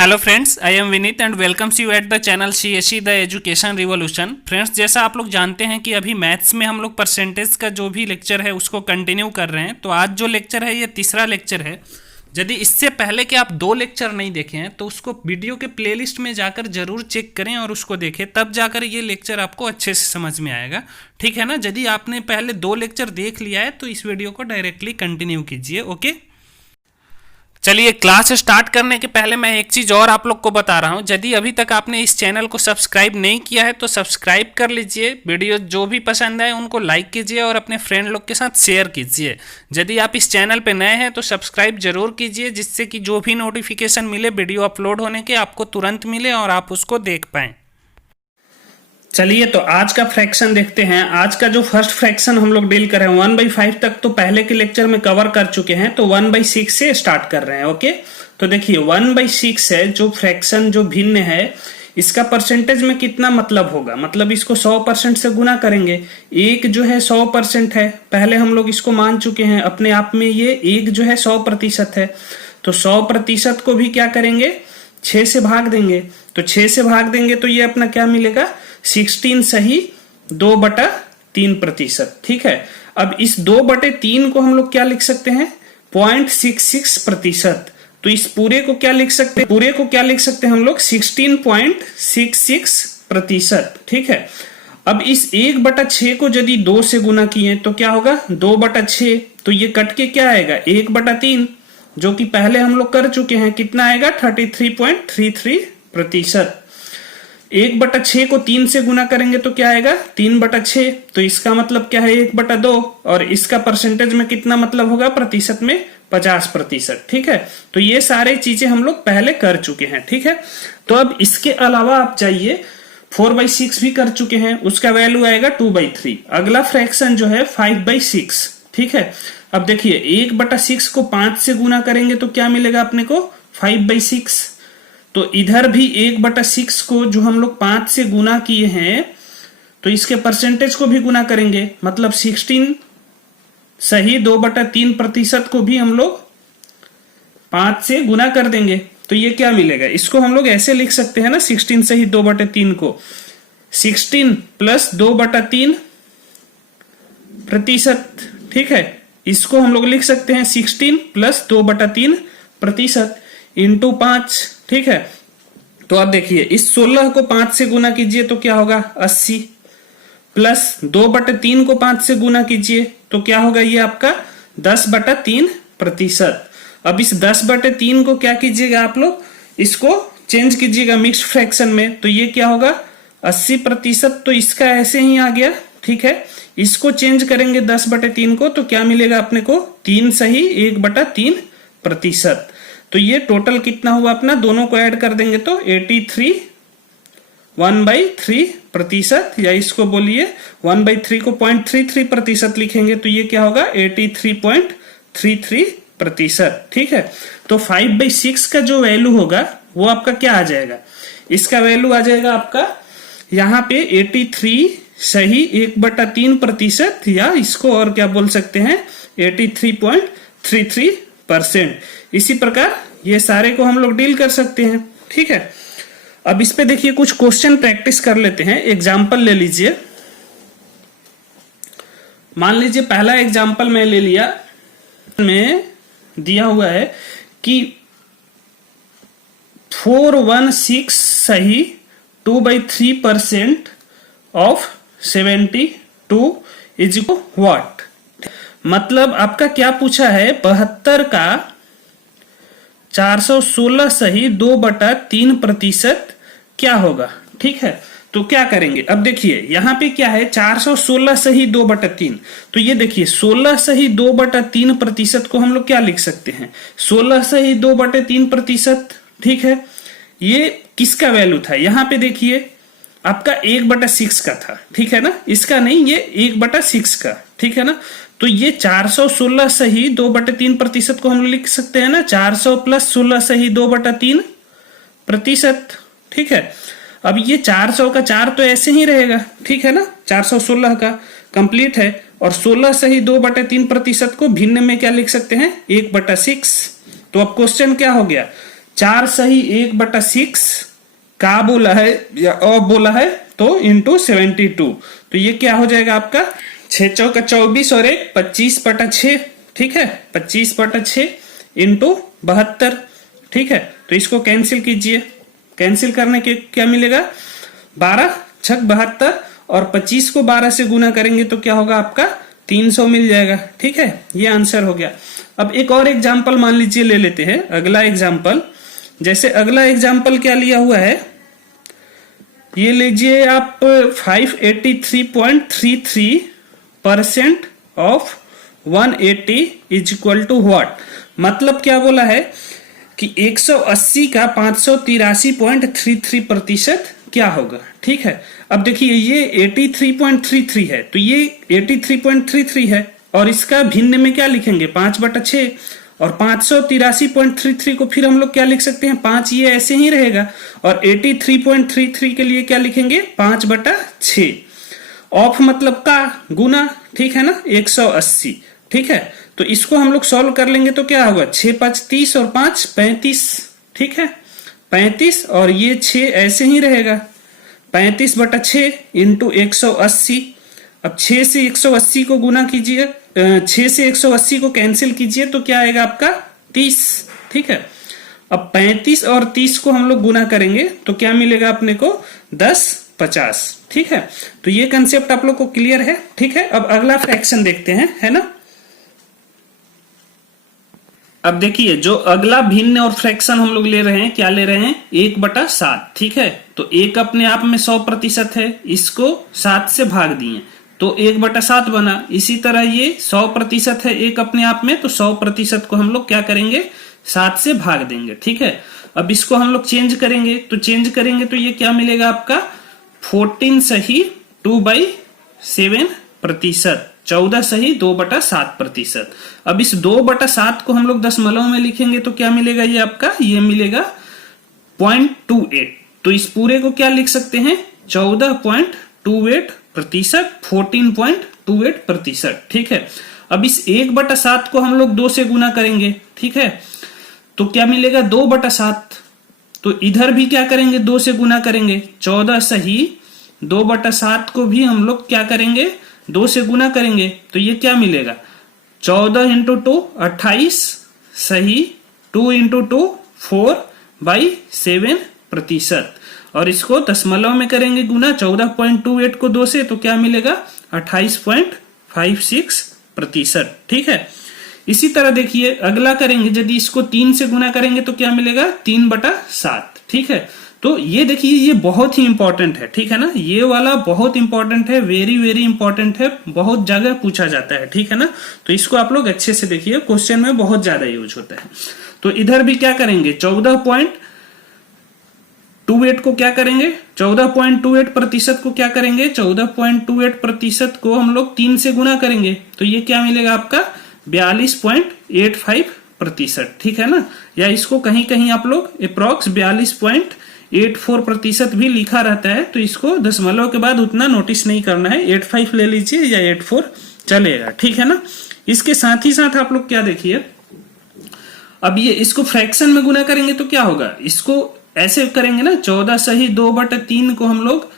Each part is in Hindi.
Hello friends, I am Vineet and welcomes you at the channel CSE the education revolution. Friends, जैसा आप लोग जानते हैं कि अभी मैथ्स में हम लोग परसेंटेज का जो भी लेक्चर है उसको कंटिन्यू कर रहे हैं। तो आज जो लेक्चर है ये तीसरा लेक्चर है। यदि इससे पहले कि आप 2 लेक्चर नहीं देखे हैं तो उसको वीडियो के प्लेलिस्ट में जाकर जरूर चेक करें और उसको देखें, तब जाकर ये लेक्चर आपको अच्छे से समझ में आएगा। ठीक है ना। यदि आपने पहले 2 लेक्चर देख लिया है तो इस वीडियो को डायरेक्टली कंटिन्यू कीजिए। ओके, चलिए क्लास स्टार्ट करने के पहले मैं एक चीज़ और आप लोग को बता रहा हूं। यदि अभी तक आपने इस चैनल को सब्सक्राइब नहीं किया है तो सब्सक्राइब कर लीजिए। वीडियो जो भी पसंद आए उनको लाइक कीजिए और अपने फ्रेंड लोग के साथ शेयर कीजिए। यदि आप इस चैनल पे नए हैं तो सब्सक्राइब जरूर कीजिए, जिससे कि जो भी नोटिफिकेशन मिले वीडियो अपलोड होने के आपको तुरंत मिले और आप उसको देख पाएँ। चलिए तो आज का फ्रैक्शन देखते हैं। आज का जो फर्स्ट फ्रैक्शन हम लोग डील कर रहे हैं 1/5 तक तो पहले के लेक्चर में कवर कर चुके हैं, तो 1/6 से स्टार्ट कर रहे हैं। ओके, तो देखिए 1/6 है जो फ्रैक्शन जो भिन्न है, इसका परसेंटेज में कितना मतलब होगा, मतलब इसको 100% से गुना करेंगे। एक जो है 100% है, पहले हम लोग इसको मान चुके हैं अपने आप में। ये एक जो है 100% है, तो 100% को भी क्या करेंगे, 6 से भाग देंगे। तो 6 से भाग देंगे तो ये अपना क्या मिलेगा, 16 सही 2/3%। ठीक है, अब इस 2/3 को हम लोग क्या लिख सकते हैं, 0.66%। तो इस पूरे को क्या लिख सकते हैं, पूरे को क्या लिख सकते हैं हम लोग, 16.66%। ठीक है, अब इस 1/6 को यदि 2 से गुना किए तो क्या होगा, 2/6। तो ये कट के क्या आएगा, 1/3, जो कि पहले हम लोग कर चुके हैं। कितना आएगा, 33.33%। 1/6 को 3 से गुना करेंगे तो क्या आएगा, 3/6। तो इसका मतलब क्या है, 1/2। और इसका परसेंटेज में कितना मतलब होगा, प्रतिशत में 50%। ठीक है, तो ये सारे चीजें हम लोग पहले कर चुके हैं। ठीक है, तो अब इसके अलावा आप जाइए 4/6 भी कर चुके हैं, उसका वैल्यू आएगा 2/3। अगला फ्रैक्शन जो है 5/6। ठीक है, अब देखिए 1/6 को 5 से गुना करेंगे तो क्या मिलेगा अपने को, 5/6। तो इधर भी 1/6 को जो हम लोग 5 से गुना किए हैं तो इसके परसेंटेज को भी गुना करेंगे, मतलब 16 सही 2/3% को भी हम लोग 5 से गुना कर देंगे। तो ये क्या मिलेगा, इसको हम लोग ऐसे लिख सकते हैं ना, 16 सही 2/3 को 16 + 2/3%। ठीक है, इसको हम लोग लिख सकते हैं 16 + 2/3% × 5। ठीक है, तो अब देखिए इस 16 को 5 से गुना कीजिए तो क्या होगा, 80, प्लस 2/3 को 5 से गुना कीजिए तो क्या होगा, ये आपका 10/3%। अब इस 10/3 को क्या कीजिएगा आप लोग, इसको चेंज कीजिएगा मिक्स्ड फ्रैक्शन में, तो ये क्या होगा 80%। तो इसका ऐसे ही आ गया। ठीक है, इसको चेंज करेंगे 10/3 को तो क्या मिलेगा अपने को, 3 सही 1/3%। तो ये टोटल कितना हुआ अपना, दोनों को ऐड कर देंगे तो 83 1/3%, या इसको बोलिए 1/3 को 0.33% लिखेंगे तो ये क्या होगा, 83.33%। ठीक है, तो 5/6 का जो वैल्यू होगा वो आपका क्या आ जाएगा, इसका वैल्यू आ जाएगा आपका यहाँ पे 83 सही 1/3%, या इसको और क्या बोल सकते हैं 83.33%। इसी प्रकार ये सारे को हम लोग डील कर सकते हैं। ठीक है, अब इस पे देखिए कुछ क्वेश्चन प्रैक्टिस कर लेते हैं। एग्जाम्पल ले लीजिए, मान लीजिए पहला एग्जाम्पल मैं ले लिया, में दिया हुआ है कि 416 सही 2/3% ऑफ 72 इज व्हाट। मतलब आपका क्या पूछा है, 72 का 416 सही 2/3% क्या होगा। ठीक है, तो क्या करेंगे, अब देखिए यहाँ पे क्या है, 416 सही 2/3। तो ये देखिए 16 सही 2/3% को हम लोग क्या लिख सकते हैं, 16 सही 2/3%। ठीक है, ये किसका वैल्यू था, यहाँ पे देखिए आपका 1/6 का था। ठीक है ना, इसका नहीं, ये 1/6 का। ठीक है ना, तो ये 416 सही 2/3% को हम लिख सकते हैं ना, 400 + 16 सही 2/3%। ठीक है, अब ये 400 का 4 तो ऐसे ही रहेगा। ठीक है ना, 416 का कंप्लीट है, और 16 सही 2/3% को भिन्न में क्या लिख सकते हैं, 1/6। तो अब क्वेश्चन क्या हो गया, 4 सही 1/6 का बोला है या ऑफ बोला है तो इंटू 72, तो ये क्या हो जाएगा आपका 6 चौका 24 और 1 25/6, ठीक है 25/6 इंटू 72, ठीक है। तो इसको कैंसिल कीजिए, कैंसिल करने के क्या मिलेगा 12 छक 72 और 25 को 12 से गुना करेंगे तो क्या होगा आपका 300 मिल जाएगा, ठीक है। ये आंसर हो गया। अब एक और एग्जाम्पल मान लीजिए ले लेते हैं, अगला एग्जाम्पल। जैसे अगला एग्जाम्पल क्या लिया हुआ है, ये लीजिए आप 583.33% of 180 is equal to what. मतलब क्या बोला है कि 180 का 583.33% क्या होगा, ठीक है। अब देखिए ये 83.33 है, तो ये 83.33 है और इसका भिन्न में क्या लिखेंगे 5/6, और 583.33 को फिर हम लोग क्या लिख सकते हैं 5, ये ऐसे ही रहेगा, और 83.33 के लिए क्या लिखेंगे 5/6। ऑफ मतलब का गुना, ठीक है ना 180, ठीक है। तो इसको हम लोग सॉल्व कर लेंगे तो क्या होगा 6 5 30 और 5 35, ठीक है 35, और ये 6 ऐसे ही रहेगा 35/6 इंटू 180। अब 6 से 180 को गुना कीजिए, 6 से 180 को कैंसिल कीजिए तो क्या आएगा आपका 30, ठीक है। अब 35 और 30 को हम लोग गुना करेंगे तो क्या मिलेगा अपने को 10 50, ठीक है। तो ये कंसेप्ट आप लोग को क्लियर है, ठीक है। अब अगला फ्रैक्शन देखते हैं, है ना। अब देखिए जो अगला भिन्न और फ्रैक्शन हम लोग ले रहे हैं, क्या ले रहे हैं 1/7, ठीक है। तो 1 अपने आप में 100% है, इसको 7 से भाग दिए तो 1/7 बना। इसी तरह ये 100% है 1 अपने आप में, तो 100% को हम लोग क्या करेंगे 7 से भाग देंगे, ठीक है। अब इसको हम लोग चेंज करेंगे, तो चेंज करेंगे तो ये क्या मिलेगा आपका 14 सही 2/7%, 14 सही 2/7%। अब इस 2/7 को हम लोग दशमलव में लिखेंगे तो क्या मिलेगा ये आपका, ये मिलेगा 0.28। तो इस पूरे को क्या लिख सकते हैं 14.28%, 14.28%, ठीक है। अब इस 1/7 को हम लोग 2 से गुना करेंगे, ठीक है। तो क्या मिलेगा 2/7, तो इधर भी क्या करेंगे 2 से गुना करेंगे, 14 सही 2/7 को भी हम लोग क्या करेंगे 2 से गुना करेंगे तो ये क्या मिलेगा 14 इंटू 2 28 सही 2 इंटू 2 4/7%, और इसको दशमलव में करेंगे गुना 14.28 को 2 से तो क्या मिलेगा 28.56%, ठीक है। इसी तरह देखिए अगला करेंगे, यदि इसको 3 से गुना करेंगे तो क्या मिलेगा 3/7, ठीक है। तो ये देखिए ये बहुत ही इंपॉर्टेंट है, ठीक है ना, ये वाला बहुत इंपॉर्टेंट है, वेरी वेरी इंपॉर्टेंट है, बहुत जगह पूछा जाता है, ठीक है ना। तो इसको आप लोग अच्छे से देखिए, क्वेश्चन में बहुत ज्यादा यूज होता है। तो इधर भी क्या करेंगे 14.28 को क्या करेंगे 14.28% को क्या करेंगे 14.28% को हम लोग 3 से गुना करेंगे तो ये क्या मिलेगा आपका 42.85%, ठीक है ना। या इसको कहीं कहीं आप लोग अप्रॉक्स 42.84% भी लिखा रहता है, तो इसको दशमलव के बाद उतना नोटिस नहीं करना है, 85 ले लीजिए या 84 चलेगा, ठीक है ना। इसके साथ ही साथ आप लोग क्या देखिए, अब ये इसको फ्रैक्शन में गुना करेंगे तो क्या होगा, इसको ऐसे करेंगे ना 14 सही 2/3 को हम लोग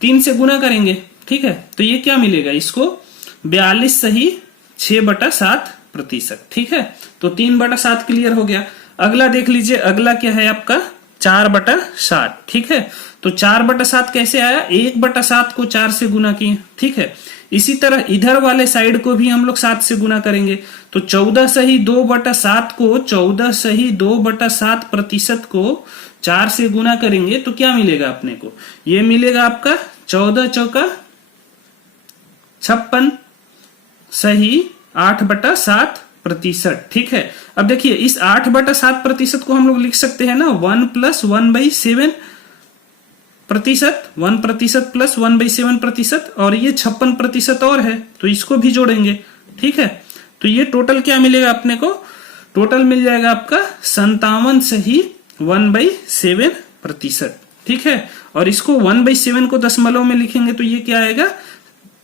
3 से गुना करेंगे, ठीक है। तो ये क्या मिलेगा इसको 42 सही 6/7%, ठीक है। तो 3/7 क्लियर हो गया। अगला देख लीजिए, अगला क्या है आपका 4/7, ठीक है। तो 4/7 कैसे आया 1/7 को 4 से गुना किए, ठीक है। इसी तरह इधर वाले साइड को भी हम लोग 7 से गुना करेंगे तो 14 सही 2/7 को 14 सही 2/7% को 4 से गुना करेंगे तो क्या मिलेगा अपने को, ये मिलेगा आपका 14 चौका 56 सही 8/7%, ठीक है। अब देखिए इस 8/7% को हम लोग लिख सकते हैं ना 1 + 1/7%, 1% + 1/7%, और ये 56% और है तो इसको भी जोड़ेंगे, ठीक है। तो ये टोटल क्या मिलेगा अपने को, टोटल मिल जाएगा आपका 57 सही 1/7%, ठीक है। और इसको 1/7 को दशमलव में लिखेंगे तो ये क्या आएगा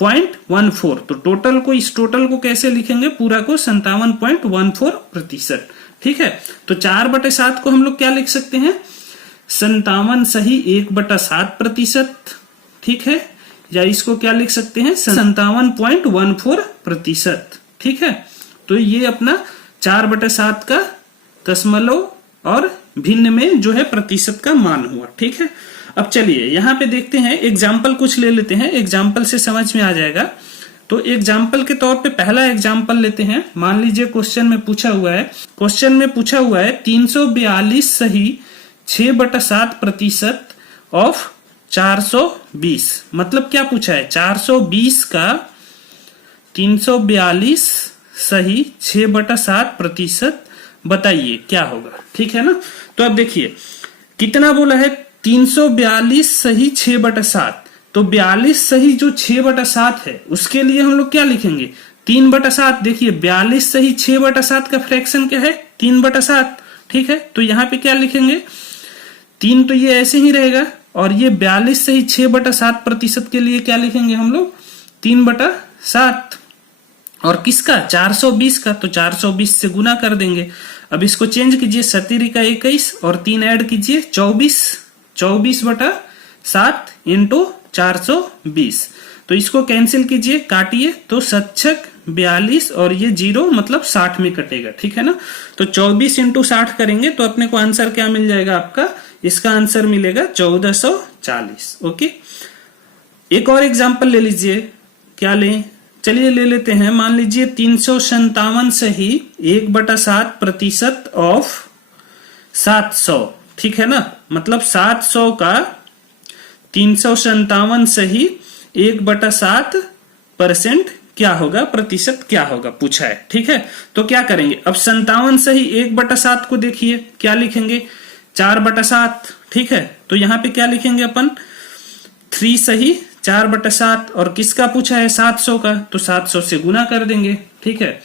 0.14। तो टोटल को, इस टोटल को कैसे लिखेंगे पूरा को 57.14%, ठीक है। तो 4/7 को हम लोग क्या लिख सकते हैं, 57 सही 1/7%, ठीक है, या इसको क्या लिख सकते हैं 57.14%, ठीक है। तो ये अपना 4/7 का दशमलव और भिन्न में जो है प्रतिशत का मान हुआ, ठीक है। अब चलिए यहाँ पे देखते हैं, एग्जाम्पल कुछ ले लेते हैं, एग्जाम्पल से समझ में आ जाएगा। तो एग्जाम्पल के तौर पे पहला एग्जाम्पल लेते हैं। मान लीजिए क्वेश्चन में पूछा हुआ है 342 सही 6/7% ऑफ 420। मतलब क्या पूछा है, 420 का 342 सही 6/7% बताइए क्या होगा, ठीक है ना। तो अब देखिए कितना बोला है, 342 सही 6/7। तो 42 सही जो 6/7 है उसके लिए हम लोग क्या लिखेंगे, 3/7। देखिए 42 सही 6/7 का फ्रैक्शन क्या है, 3/7, ठीक है। तो यहाँ पे क्या लिखेंगे, 3 तो ये ऐसे ही रहेगा, और ये 42 सही 6/7% के लिए क्या लिखेंगे हम लोग, 3/7। और किसका, 420 का, तो 420 से गुना कर देंगे। अब इसको चेंज कीजिए, 17 का 21 और 3 ऐड कीजिए 24, 24/7 इंटू 420। तो इसको कैंसिल कीजिए, काटिए, तो 7 42 और ये 0 मतलब 60 में कटेगा, ठीक है ना। तो 24 इंटू 60 करेंगे तो अपने को आंसर क्या मिल जाएगा आपका, इसका आंसर मिलेगा 1440। ओके, एक और एग्जांपल ले लीजिए, क्या लें, चलिए ले लेते हैं। मान लीजिए 357 सही 1/7% ऑफ 700, ठीक है ना। मतलब 700 का 357 सही 1/7% क्या होगा, प्रतिशत क्या होगा पूछा है, ठीक है। तो क्या करेंगे, अब 57 सही 1/7 को देखिए क्या लिखेंगे, 4/7, ठीक है। तो यहां पे क्या लिखेंगे अपन, 3 सही 4/7, और किसका पूछा है 700 का, तो 700 से गुना कर देंगे, ठीक है।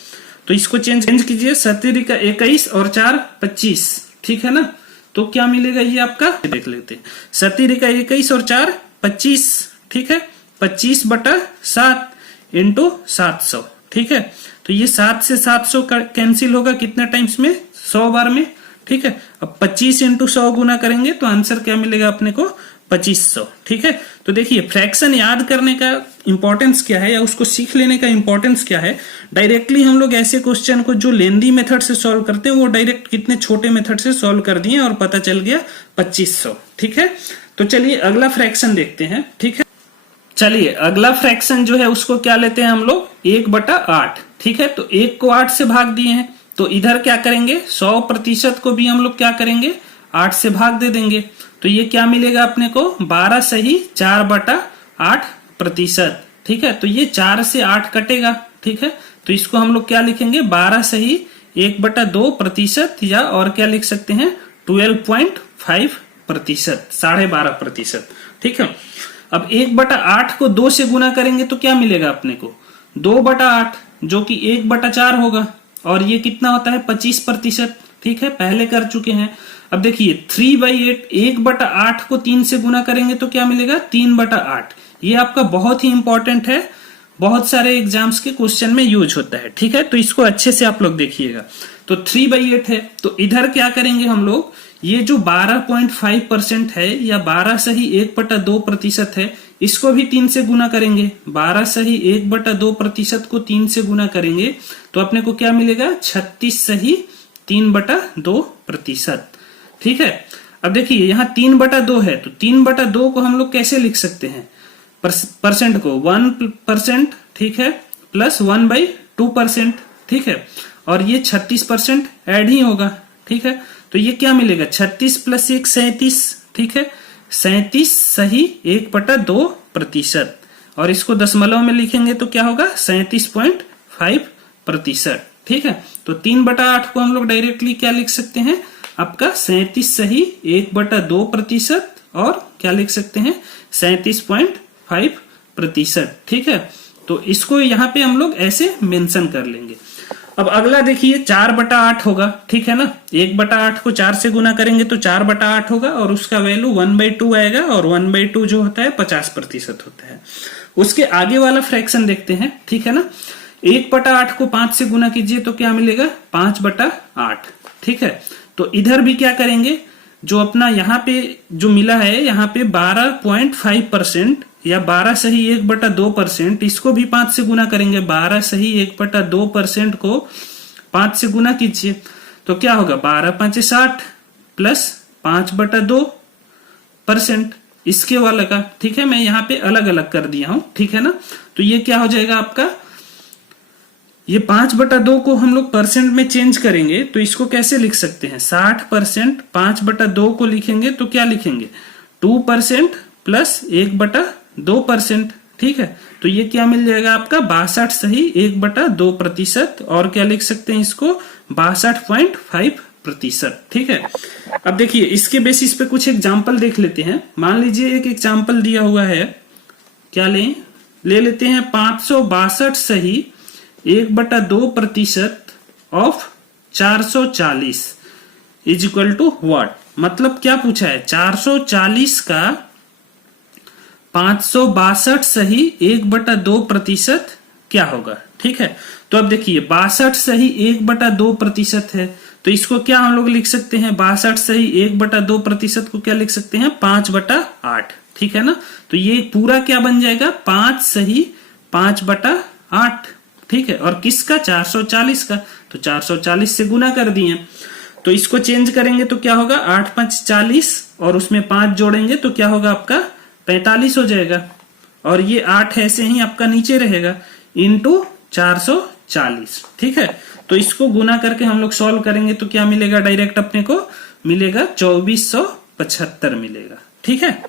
तो इसको चेंज कीजिए, 17 का 21 और 4 25, ठीक है ना। तो क्या मिलेगा ये आपका, देख लेते हैं, 17 का 21 और 4 25, ठीक है, 25/7 इंटू 700, ठीक है। तो ये 7 से 700 कैंसिल होगा कितने टाइम्स में, 100 बार में, ठीक है। अब 25 इंटू 100 गुना करेंगे तो आंसर क्या मिलेगा अपने को, 2500, ठीक है। तो देखिए फ्रैक्शन याद करने का इंपॉर्टेंस क्या है, या उसको सीख लेने का इंपॉर्टेंस क्या है। डायरेक्टली हम लोग ऐसे क्वेश्चन को जो लेंदी मेथड से सॉल्व करते हैं वो डायरेक्ट कितने छोटे मेथड से सॉल्व कर दिए और पता चल गया 2500, ठीक है। तो चलिए अगला फ्रैक्शन देखते हैं, ठीक है। चलिए अगला फ्रैक्शन जो है उसको क्या लेते हैं हम लोग, 1/8, ठीक है। तो 1 को 8 से भाग दिए हैं, तो इधर क्या करेंगे, 100% को भी हम लोग क्या करेंगे, 8 से भाग दे देंगे। तो ये क्या मिलेगा अपने को, 12 सही 4/8%, ठीक है। तो ये 4 से 8 कटेगा, ठीक है। तो इसको हम लोग क्या लिखेंगे, 12 सही 1/2%, या और क्या लिख सकते हैं 12.5%, 12.5%, ठीक है। अब 1/8 को 2 से गुना करेंगे तो क्या मिलेगा अपने को, 2/8, जो कि 1/4 होगा, और ये कितना होता है 25%, ठीक है, पहले कर चुके हैं। अब देखिए 3/8, 1/8 को 3 से गुना करेंगे तो क्या मिलेगा, 3/8। ये आपका बहुत ही इंपॉर्टेंट है, बहुत सारे एग्जाम्स के क्वेश्चन में यूज होता है, ठीक है। तो इसको अच्छे से आप लोग देखिएगा। तो 3/8 है, तो इधर क्या करेंगे हम लोग, ये जो 12.5% है, या 12 सही 1/2% है, इसको भी 3 से गुना करेंगे। 12 सही 1/2% को 3 से गुना करेंगे तो अपने को क्या मिलेगा, 36 सही 3/2%, ठीक है। अब देखिए यहाँ 3/2 है, तो 3/2 को हम लोग कैसे लिख सकते हैं, परसेंट को 1%, ठीक है, प्लस 1/2%, ठीक है। और ये 36% ऐड ही होगा, ठीक है। तो ये क्या मिलेगा, 36 + 1 37, ठीक है, 37 सही 1/2%, और इसको दशमलव में लिखेंगे तो क्या होगा, 37.5%, ठीक है। तो 3/8 को हम लोग डायरेक्टली क्या लिख सकते हैं, आपका 37 सही 1/2%, और क्या लिख सकते हैं 37.5%, ठीक है। तो इसको यहाँ पे हम लोग ऐसे मेंशन कर लेंगे। अब अगला देखिए 4/8 होगा, ठीक है ना। 1/8 को 4 से गुना करेंगे तो 4/8 होगा, और उसका वैल्यू 1/2 आएगा, और 1/2 जो होता है 50% होता है। उसके आगे वाला फ्रैक्शन देखते हैं, ठीक है ना। 1/8 को 5 से गुना कीजिए तो क्या मिलेगा, 5/8, ठीक है। तो इधर भी क्या करेंगे, जो अपना यहाँ पे जो मिला है यहाँ पे 12.5% या 12 सही 1/2%, इसको भी 5 से गुना करेंगे। 12 सही 1/2% को 5 से गुना कीजिए तो क्या होगा, 12 5 60 प्लस 5/2% इसके वाले का, ठीक है। मैं यहाँ पे अलग अलग कर दिया हूं, ठीक है ना। तो ये क्या हो जाएगा आपका, ये 5/2 को हम लोग परसेंट में चेंज करेंगे तो इसको कैसे लिख सकते हैं, 60% 5/2 को लिखेंगे तो क्या लिखेंगे, 2% प्लस 1/2%, ठीक है। तो ये क्या मिल जाएगा आपका, 62 सही 1/2%, और क्या लिख सकते हैं इसको, 62.5%, ठीक है। अब देखिए इसके बेसिस पे कुछ एग्जाम्पल देख लेते हैं। मान लीजिए एक एग्जाम्पल दिया हुआ है, क्या ले लेते हैं 562 सही 1/2% of 440 is equal to what. मतलब क्या पूछा है, 440 का 562 सही 1/2% क्या होगा, ठीक है। तो अब देखिए 62 सही 1/2% है, तो इसको क्या हम लोग लिख सकते हैं, 62 सही 1/2% को क्या लिख सकते हैं, 5/8, ठीक है ना। तो ये पूरा क्या बन जाएगा, 5 सही 5/8, ठीक है। और किसका, 440 का, तो 440 से गुना कर दिए। तो इसको चेंज करेंगे तो क्या होगा, 8 5 40 और उसमें 5 जोड़ेंगे तो क्या होगा आपका 45 हो जाएगा, और ये 8 ऐसे ही आपका नीचे रहेगा इंटू 440, ठीक है। तो इसको गुना करके हम लोग सॉल्व करेंगे तो क्या मिलेगा, डायरेक्ट अपने को मिलेगा 2475 मिलेगा, ठीक है।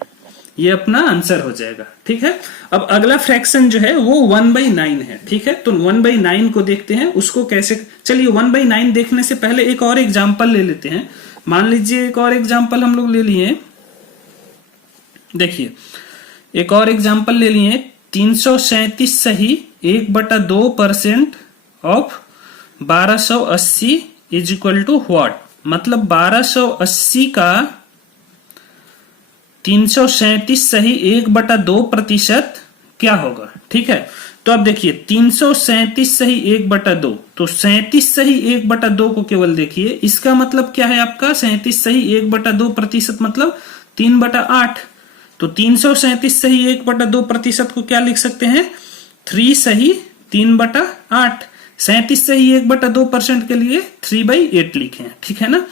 ये अपना आंसर हो जाएगा, ठीक है। अब अगला फ्रैक्शन जो है वो 1/9 है, ठीक है। तो 1/9 को देखते हैं, उसको कैसे, चलिए 1/9 देखने से पहले एक और एग्जाम्पल ले लेते हैं। मान लीजिए एक और एग्जाम्पल हम लोग ले लिए, देखिए एक और एग्जाम्पल ले लिए, 337 सही 1/2% of 1280 is equal to what. मतलब 1280 का 337 सही 1/2% क्या होगा, ठीक है। तो अब देखिए 337 सही 1/2, तो 37 सही 1/2 को केवल देखिए, इसका मतलब क्या है आपका, 37 सही 1/2% मतलब 3/8। तो 337 सही 1/2% को क्या लिख सकते हैं, 3 सही 3/8। 37 सही 1/2% के लिए 3/8 लिखे हैं, ठीक है ना।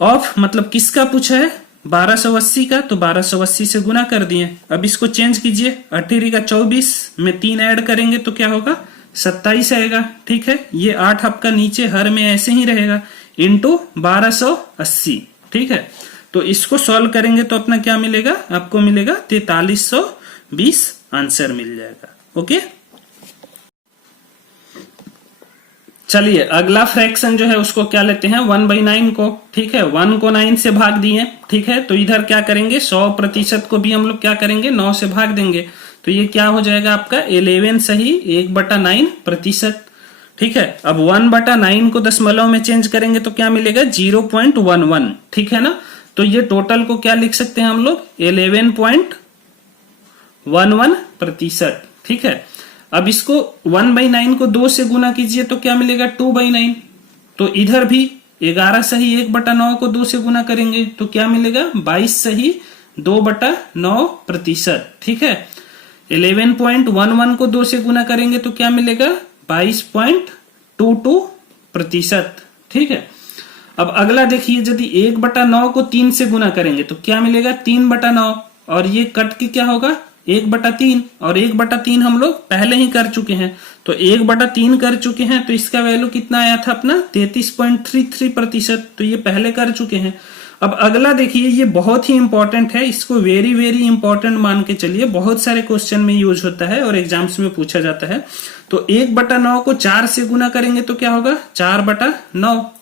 ऑफ मतलब किसका पूछा है, 1280 का, तो 1280 से गुना कर दिए। अब इसको चेंज कीजिए, 18 का 24 में 3 ऐड करेंगे तो क्या होगा, 27 आएगा, ठीक है। ये 8 आपका नीचे हर में ऐसे ही रहेगा इंटू 1280, ठीक है। तो इसको सॉल्व करेंगे तो अपना क्या मिलेगा, आपको मिलेगा 4320 आंसर मिल जाएगा, ओके। चलिए अगला फ्रैक्शन जो है उसको क्या लेते हैं, 1/9 को, ठीक है। 1 को 9 से भाग दिए, ठीक है। तो इधर क्या करेंगे, 100% को भी हम लोग क्या करेंगे, 9 से भाग देंगे। तो ये क्या हो जाएगा आपका 11 सही 1/9%, ठीक है। अब 1/9 को दशमलव में चेंज करेंगे तो क्या मिलेगा, 0.11, ठीक है ना। तो ये टोटल को क्या लिख सकते हैं हम लोग, 11.11%, ठीक है। अब इसको 1/9 को 2 से गुना कीजिए तो क्या मिलेगा, 2/9। तो इधर भी 11 सही 1/9 को 2 से गुना करेंगे तो क्या मिलेगा, 22 सही 2/9%, ठीक है। 11.11 को 2 से गुना करेंगे तो क्या मिलेगा, 22.22%, ठीक है। अब अगला देखिए, यदि 1/9 को 3 से गुना करेंगे तो क्या मिलेगा, 3/9, और ये कट के क्या होगा 1/3, और 1/3 हम लोग पहले ही कर चुके हैं। तो 1/3 कर चुके हैं तो इसका वैल्यू कितना आया था अपना, 33.33%। तो ये पहले कर चुके हैं। अब अगला देखिए, ये बहुत ही इंपॉर्टेंट है, इसको वेरी वेरी इंपॉर्टेंट मान के चलिए, बहुत सारे क्वेश्चन में यूज होता है और एग्जाम्स में पूछा जाता है। तो 1/9 को 4 से गुना करेंगे तो क्या होगा, 4/9।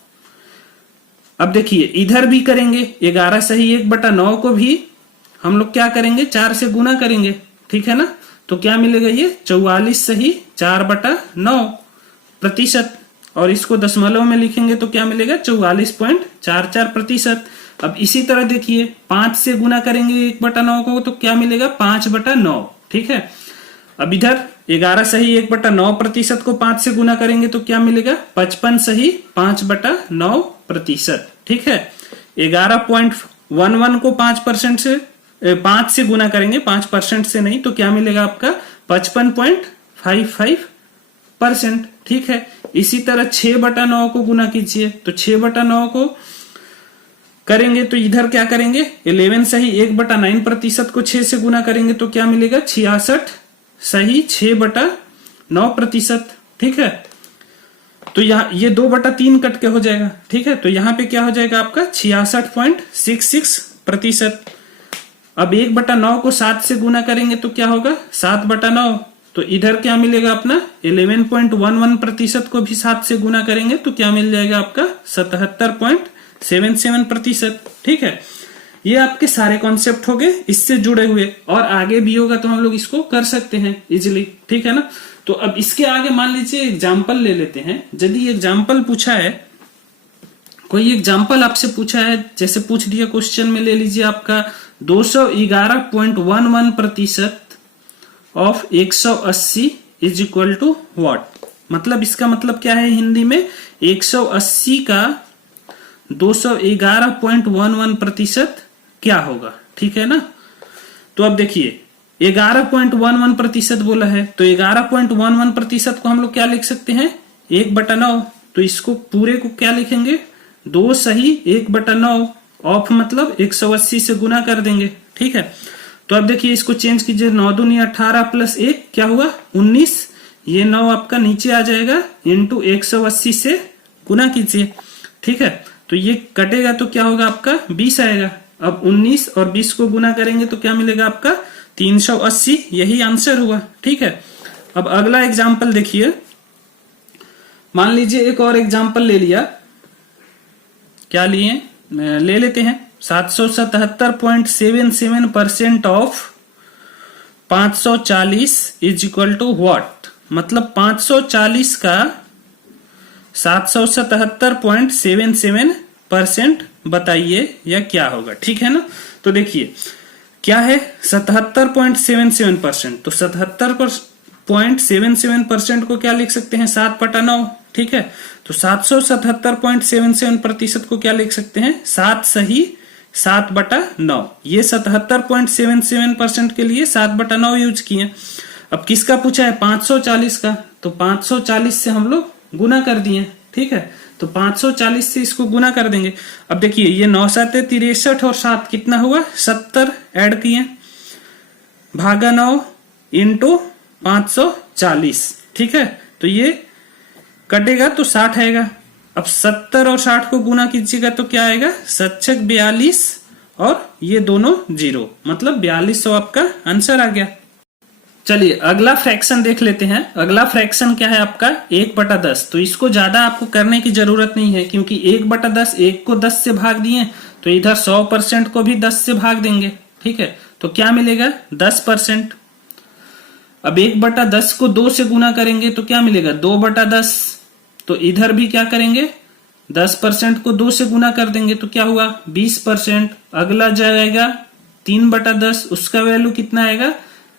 अब देखिए इधर भी करेंगे, 11 सही 1/9 को भी हम लोग क्या करेंगे, 4 से गुना करेंगे, ठीक है ना। तो क्या मिलेगा, ये 44 सही 4/9%, और इसको दशमलव में लिखेंगे तो क्या मिलेगा, 44.44%। अब इसी तरह देखिए 5 से गुना करेंगे 1/9 को तो क्या मिलेगा, 5/9, ठीक है। अब इधर 11 सही 1/9% को 5 से गुना करेंगे तो क्या मिलेगा, 55 सही 5/9 प्रतिशत। ठीक है, 11.11 को 5% से 5 से गुना करेंगे, 5% से नहीं, तो क्या मिलेगा आपका 55.55%। ठीक है, इसी तरह 6/9 को गुना कीजिए, तो 6/9 को करेंगे तो इधर क्या करेंगे 11 सही 1/9% को 6 से गुना करेंगे तो क्या मिलेगा 66 सही 6/9%। ठीक है, तो यहाँ ये 2/3 कट के हो जाएगा। ठीक है, तो यहाँ पे क्या हो जाएगा आपका 66.66%। अब 1/9 को 7 से गुना करेंगे तो क्या होगा 7/9, तो इधर क्या मिलेगा अपना 11.11% को भी 7 से गुना करेंगे तो क्या मिल जाएगा आपका 77.77%। ठीक है, ये आपके सारे कॉन्सेप्ट हो गए इससे जुड़े हुए, और आगे भी होगा तो हम लोग इसको कर सकते हैं इजिली। ठीक है ना, तो अब इसके आगे मान लीजिए एग्जाम्पल ले लेते हैं। यदि एग्जाम्पल पूछा है, कोई एग्जाम्पल आपसे पूछा है, जैसे पूछ दिया क्वेश्चन में, ले लीजिए आपका 211.11% of 180 is equal to what. मतलब इसका मतलब क्या है हिंदी में, 180 का 211.11% क्या होगा। ठीक है ना, तो अब देखिए 11.11% बोला है, तो 11.11% को हम लोग क्या लिख सकते हैं 1/9, तो इसको पूरे को क्या लिखेंगे 2 सही 1/9 ऑफ मतलब 180 से गुना कर देंगे। ठीक है, तो अब देखिए इसको चेंज कीजिए, 9 दूनी 18 प्लस 1 क्या हुआ 19, ये 9 आपका नीचे आ जाएगा, इंटू 180 से गुना कीजिए। ठीक है, तो ये कटेगा तो क्या होगा आपका 20 आएगा। अब 19 और 20 को गुना करेंगे तो क्या मिलेगा आपका 380, यही आंसर हुआ। ठीक है, अब अगला एग्जाम्पल देखिए, मान लीजिए एक और एग्जाम्पल ले लिया, क्या लिए ले लेते हैं 777.77% of 540 is equal to what. मतलब 540 का 777.77% बताइए या क्या होगा। ठीक है ना, तो देखिए क्या है 77.77%, तो 77.77% को क्या लिख सकते हैं 7/9। ठीक है, तो 777.77% को क्या लिख सकते हैं 7 सही 7/9। ये 77.77% के लिए 7/9 यूज किए। अब किसका पूछा है 540 का, तो 540 से हम लोग गुना कर दिए। ठीक है, तो 540 से इसको गुना कर देंगे। अब देखिए ये 9 7 63 और 7 कितना हुआ 70 ऐड किए, भागा 9 इंटू 540। ठीक है, तो ये कटेगा तो 60 आएगा। अब 70 और 60 को गुना कीजिएगा तो क्या आएगा 7 42 और ये दोनों 0, मतलब 4200 आपका आंसर आ गया। चलिए अगला फ्रैक्शन देख लेते हैं। अगला फ्रैक्शन क्या है आपका 1/10, तो इसको ज्यादा आपको करने की जरूरत नहीं है, क्योंकि 1/10 1 को 10 से भाग दिए तो इधर 100% को भी 10 से भाग देंगे। ठीक है, तो क्या मिलेगा 10%। अब 1/10 को 2 से गुना करेंगे तो क्या मिलेगा 2/10, तो इधर भी क्या करेंगे 10% को 2 से गुना कर देंगे तो क्या हुआ 20%। अगला जाएगा 3/10, उसका वैल्यू कितना आएगा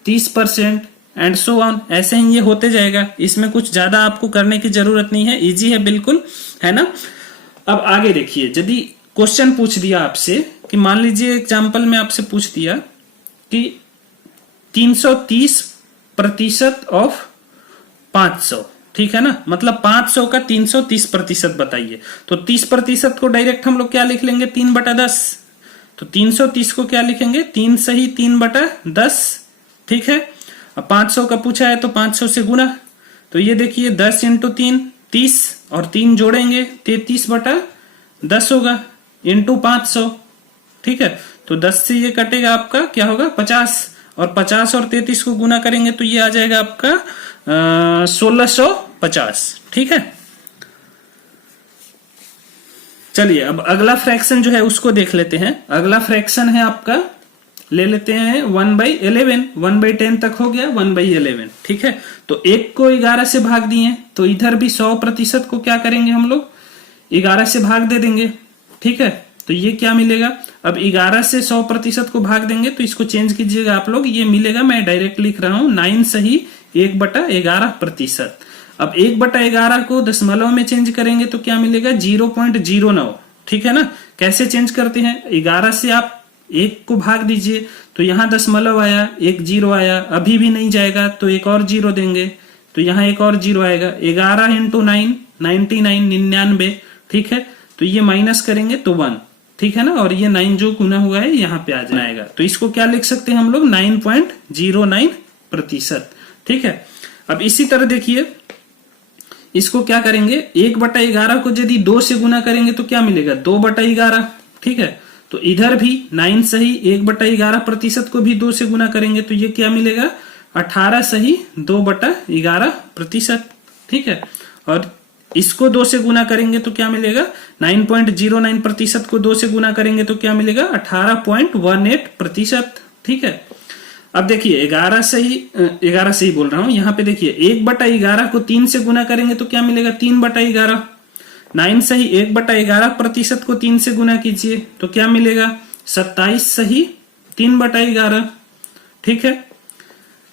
30% एंड सो ऑन, ऐसे ही ये होते जाएगा। इसमें कुछ ज्यादा आपको करने की जरूरत नहीं है, इजी है बिल्कुल, है ना। अब आगे देखिए, यदि क्वेश्चन पूछ दिया आपसे कि मान लीजिए एग्जाम्पल में आपसे पूछ दिया कि 330% ऑफ 500, ठीक है ना, मतलब 500 का 330% बताइए। तो 30% को डायरेक्ट हम लोग क्या लिख लेंगे 3/10, तो 330 को क्या लिखेंगे 3 सही 3/10। ठीक है, अब 500 का पूछा है तो 500 से गुना, तो ये देखिए 10 इंटू 3 30 और 3 जोड़ेंगे 33/10 होगा इंटू 500। ठीक है, तो 10 से ये कटेगा आपका क्या होगा 50, और 50 और 33 को गुना करेंगे तो ये आ जाएगा आपका 1650। ठीक है, चलिए अब अगला फ्रैक्शन जो है उसको देख लेते हैं। अगला फ्रैक्शन है आपका, ले लेते हैं 1/11, 1/10 तक हो गया 1/11। ठीक है, तो 1 को 11 से भाग दिए तो इधर भी 100% को क्या करेंगे हम लोग 11 से भाग दे देंगे। ठीक है, तो ये क्या मिलेगा, अब 11 से 100% को भाग देंगे तो इसको चेंज कीजिएगा आप लोग, ये मिलेगा, मैं डायरेक्ट लिख रहा हूं 9 सही 1/11%। अब 1/11 को दशमलव में चेंज करेंगे तो क्या मिलेगा 0.09। ठीक है ना। कैसे चेंज करते हैं, 11 से आप 1 को भाग दीजिए तो यहाँ दशमलव आया, एक जीरो आया, अभी भी नहीं जाएगा तो एक और जीरो देंगे तो यहाँ एक और जीरो आएगा। 11 × 9 99 99। ठीक है, तो ये माइनस करेंगे तो 1। ठीक है ना, और ये 9 जो गुना हुआ है यहाँ पे आ जाएगा। तो इसको क्या लिख सकते हैं हम लोग 9.09%। ठीक है, अब इसी तरह देखिए इसको क्या करेंगे, 1/11 को यदि 2 से गुना करेंगे तो क्या मिलेगा 2/11। ठीक है, तो इधर भी 9 सही 1/11% को भी 2 से गुना करेंगे तो ये क्या मिलेगा 18 सही 2/11%। ठीक है, और इसको 2 से गुना करेंगे तो क्या मिलेगा 9.09% को 2 से गुना करेंगे तो क्या मिलेगा 18.18%। ठीक है, अब देखिए 11 सही बोल रहा हूं, यहां पे देखिए 1/11 को 3 से गुना करेंगे तो क्या मिलेगा 3/11। 9 सही 1/11% को 3 से गुना कीजिए तो क्या मिलेगा 27 सही 3/11। ठीक है,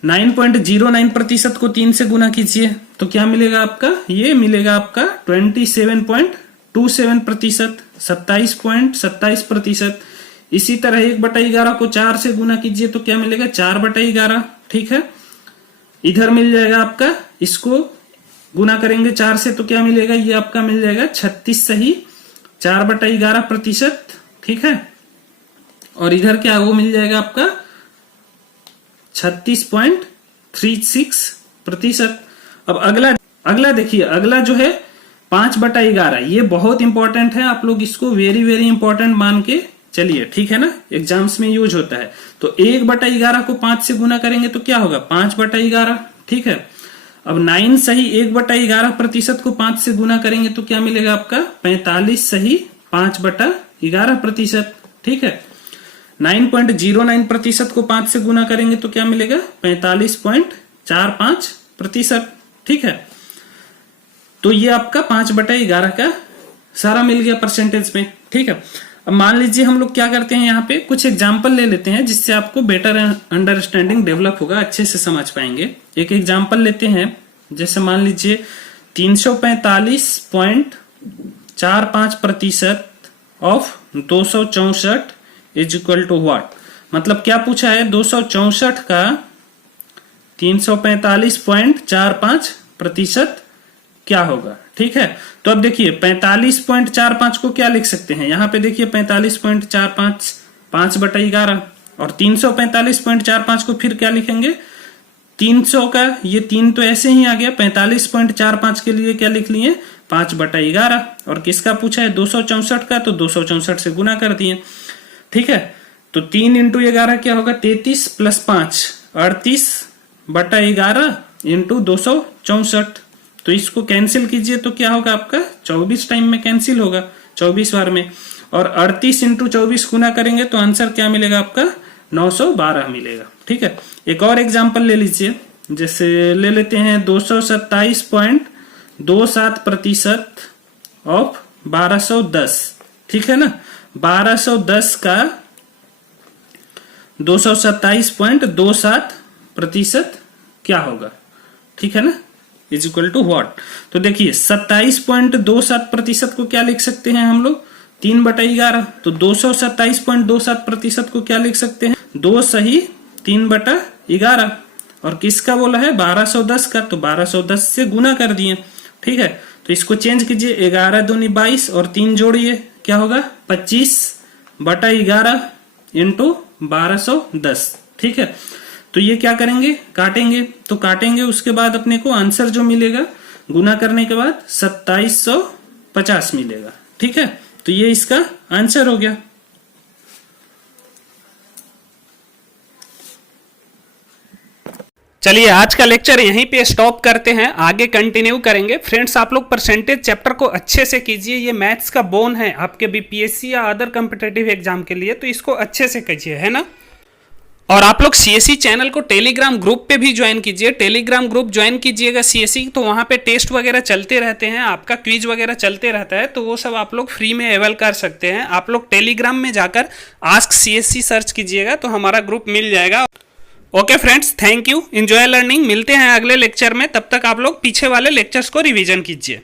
9.09% को 3 से गुना कीजिए तो क्या मिलेगा आपका, ये मिलेगा आपका 27.27%, 27.27%। इसी तरह 1/11 को 4 से गुना कीजिए तो क्या मिलेगा 4/11। ठीक है, इधर मिल जाएगा आपका, इसको गुना करेंगे 4 से तो क्या मिलेगा, ये आपका मिल जाएगा 36 सही 4/11%। ठीक है, और इधर क्या वो मिल जाएगा आपका 36.36%। अब अगला देखिए, अगला जो है 5/11, ये बहुत इंपॉर्टेंट है, आप लोग इसको वेरी वेरी इंपॉर्टेंट मान के चलिए। ठीक है ना, एग्जाम्स में यूज होता है। तो 1/11 को 5 से गुना करेंगे तो क्या होगा 5/11। ठीक है, अब 9 सही 1/11% को 5 से गुना करेंगे तो क्या मिलेगा आपका 45 सही 5/11%। ठीक है, 9.09% को 5 से गुना करेंगे तो क्या मिलेगा 45.45%। ठीक है, तो ये आपका 5/11 का सारा मिल गया परसेंटेज में। ठीक है, अब मान लीजिए हम लोग क्या करते हैं, यहाँ पे कुछ एग्जाम्पल ले लेते हैं जिससे आपको बेटर अंडरस्टैंडिंग डेवलप होगा, अच्छे से समझ पाएंगे। एक एग्जाम्पल लेते हैं, जैसे मान लीजिए 345.45% of 264 is equal to what. मतलब क्या पूछा है, 264 का 345.45% क्या होगा। ठीक है, तो अब देखिए 45.45 को क्या लिख सकते हैं, यहां पे देखिए 45.45 5/11, और 345.45 को फिर क्या लिखेंगे 300 का, ये 3 तो ऐसे ही आ गया, 45.45 के लिए क्या लिख लिए 5/11, और किसका पूछा है 264 का, तो 264 से गुना कर दिए। ठीक है, तो 3 × 11 क्या होगा 33 + 5 38/11 × 264। तो इसको कैंसिल कीजिए तो क्या होगा आपका 24 टाइम में कैंसिल होगा, 24 बार में, और 38 × 24 गुना करेंगे तो आंसर क्या मिलेगा आपका 912 मिलेगा। ठीक है, एक और एग्जांपल ले लीजिए, जैसे ले लेते हैं 227.27% ऑफ 1210। ठीक है ना, 1210 का 227.27% क्या होगा। ठीक है ना, इज इक्वल टू व्हाट। तो देखिए 27.27% को क्या लिख सकते हैं हम लोग 3/11, तो 227.27% को क्या लिख सकते हैं 2 सही 3/11, और किसका बोला है 1210 का, तो 1210 से गुना कर दिए। ठीक है, तो इसको चेंज कीजिए, 11 दूनी 22 और 3 जोड़िए क्या होगा 25/11 × 1210। ठीक है, तो ये क्या करेंगे काटेंगे, तो काटेंगे उसके बाद अपने को आंसर जो मिलेगा गुना करने के बाद 2750 मिलेगा। ठीक है, तो ये इसका आंसर हो गया। चलिए आज का लेक्चर यहीं पे स्टॉप करते हैं, आगे कंटिन्यू करेंगे। फ्रेंड्स आप लोग परसेंटेज चैप्टर को अच्छे से कीजिए, ये मैथ्स का बोन है आपके बीपीएससी या अदर कॉम्पिटिटिव एग्जाम के लिए, तो इसको अच्छे से कीजिए, है ना। और आप लोग सीएससी चैनल को टेलीग्राम ग्रुप पे भी ज्वाइन कीजिए, टेलीग्राम ग्रुप ज्वाइन कीजिएगा सीएससी, तो वहाँ पे टेस्ट वगैरह चलते रहते हैं, आपका क्विज वगैरह चलते रहता है, तो वो सब आप लोग फ्री में अवेल कर सकते हैं। आप लोग टेलीग्राम में जाकर आस्क सीएससी सर्च कीजिएगा तो हमारा ग्रुप मिल जाएगा। Okay friends, thank you, enjoy learning. मिलते हैं अगले लेक्चर में, तब तक आप लोग पीछे वाले लेक्चर्स को रिवीजन कीजिए।